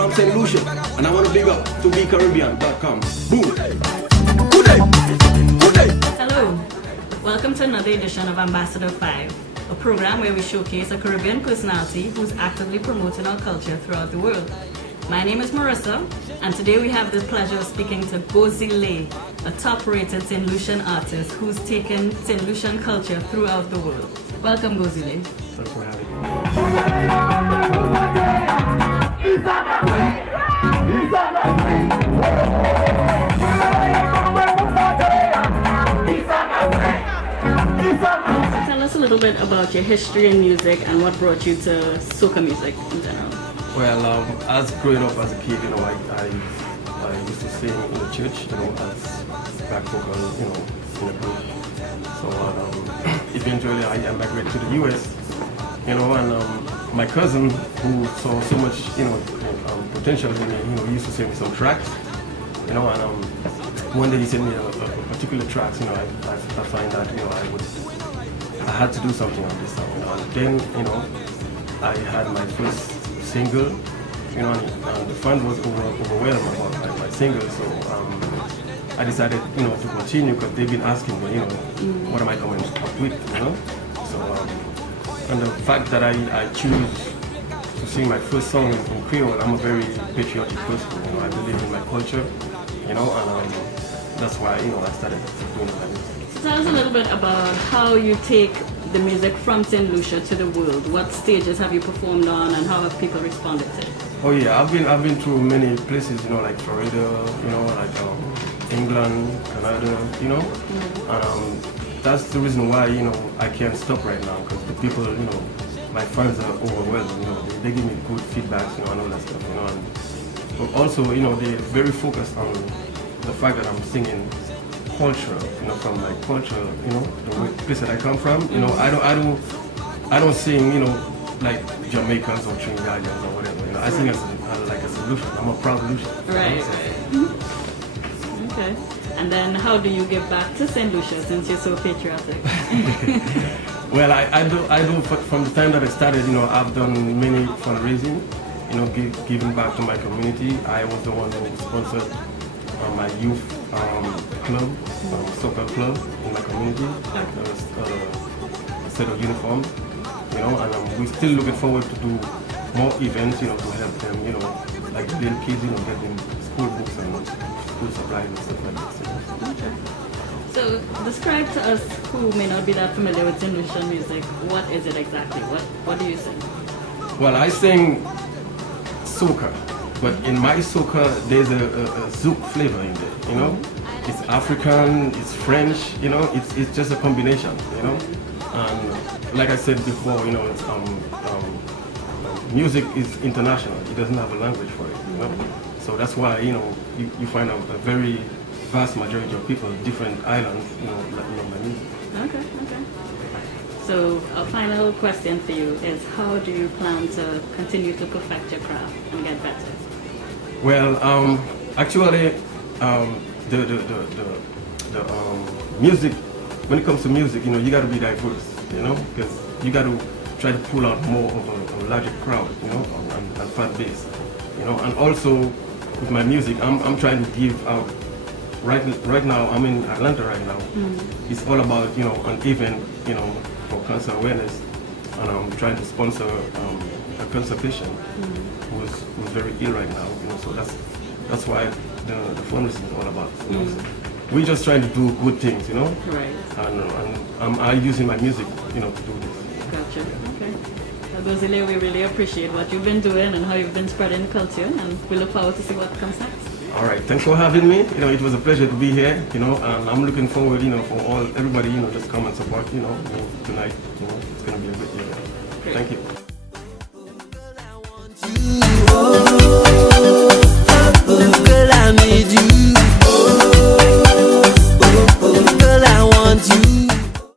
from St. Lucian, and I want to big up to BeCaribbean.com. Boom! Hello, welcome to another edition of Ambassador 5, a program where we showcase a Caribbean personality who's actively promoting our culture throughout the world. My name is Marissa, and today we have the pleasure of speaking to GOZILAY, a top-rated St. Lucian artist who's taken St. Lucian culture throughout the world. Welcome, GOZILAY. Thanks for having me. Tell us a little bit about your history in music and what brought you to soca music in general. Well, as growing up as a kid, you know, I used to sing in the church, you know, as back vocal, you know, in a group. So eventually I migrated to the US, you know, and my cousin, who saw so much, you know, potential in me, you know, he used to send me some tracks, you know, and one day he sent me a particular tracks, you know, I find that, you know, I had to do something on this song, you know, and then, you know, I had my first single, you know, and the fans was overwhelmed about my single, so I decided, you know, to continue because they've been asking me, you know, what am I coming up with, you know, so and the fact that I choose to sing my first song in Creole, I'm a very patriotic person, you know, I believe in my culture, you know, and that's why, you know, I started doing that. So tell us a little bit about how you take the music from St. Lucia to the world. What stages have you performed on and how have people responded to it? Oh yeah, I've been through many places, you know, like Florida, you know, like England, Canada, you know, and that's the reason why, you know, I can't stop right now because the people, you know, my fans are overwhelmed, you know, they give me good feedback, you know, and all that stuff, you know, and but also, you know, they're very focused on the fact that I'm singing cultural, you know, from my culture, you know, the place that I come from, you know, I don't sing, you know, like Jamaicans or Trinidadians or whatever, you know, I sing as like a Lucian. I'm a proud Lucian. Right. Okay. And then how do you give back to St. Lucia since you're so patriotic? Well, I do from the time that I started, you know, I've done many fundraising, you know, giving back to my community. I was the one who sponsored my youth club, soccer club in my community, like a set of uniforms, you know, and we're still looking forward to do more events, you know, to help them, you know, like the little kids, you know, get them school books and school supplies and stuff like that. Okay. So describe to us who may not be that familiar with St. Lucian music, what is it exactly? What do you sing? Well, I sing soca. But in my soca, there's a zouk flavor in there, you know? It's African, it's French, you know? It's just a combination, you know? And like I said before, you know, it's, music is international. It doesn't have a language for it, you know? So that's why, you know, you find a very vast majority of people, different islands, you know, that love my music. Okay. So a final question for you is how do you plan to continue to perfect your craft and get better? Well, actually, the music, when it comes to music, you know, you got to be diverse, you know, because you got to try to pull out more of a larger crowd, you know, and fan base, you know, and also with my music, I'm trying to give out. Right now, I'm in Atlanta right now. It's all about, you know, an event, you know, for cancer awareness, and I'm trying to sponsor a cancer patient who's very ill right now, you know, so that's why the fundraising is all about, you know. So we're just trying to do good things, you know. Right. And I'm using my music, you know, to do this. Gotcha. Okay. Well, GOZILAY, we really appreciate what you've been doing and how you've been spreading culture, and we look forward to see what comes next. All right, thanks for having me. You know, it was a pleasure to be here, you know, and I'm looking forward, you know, for everybody, you know, just come and support, you know, me tonight. You know, it's going to be a good year. Great. Thank you.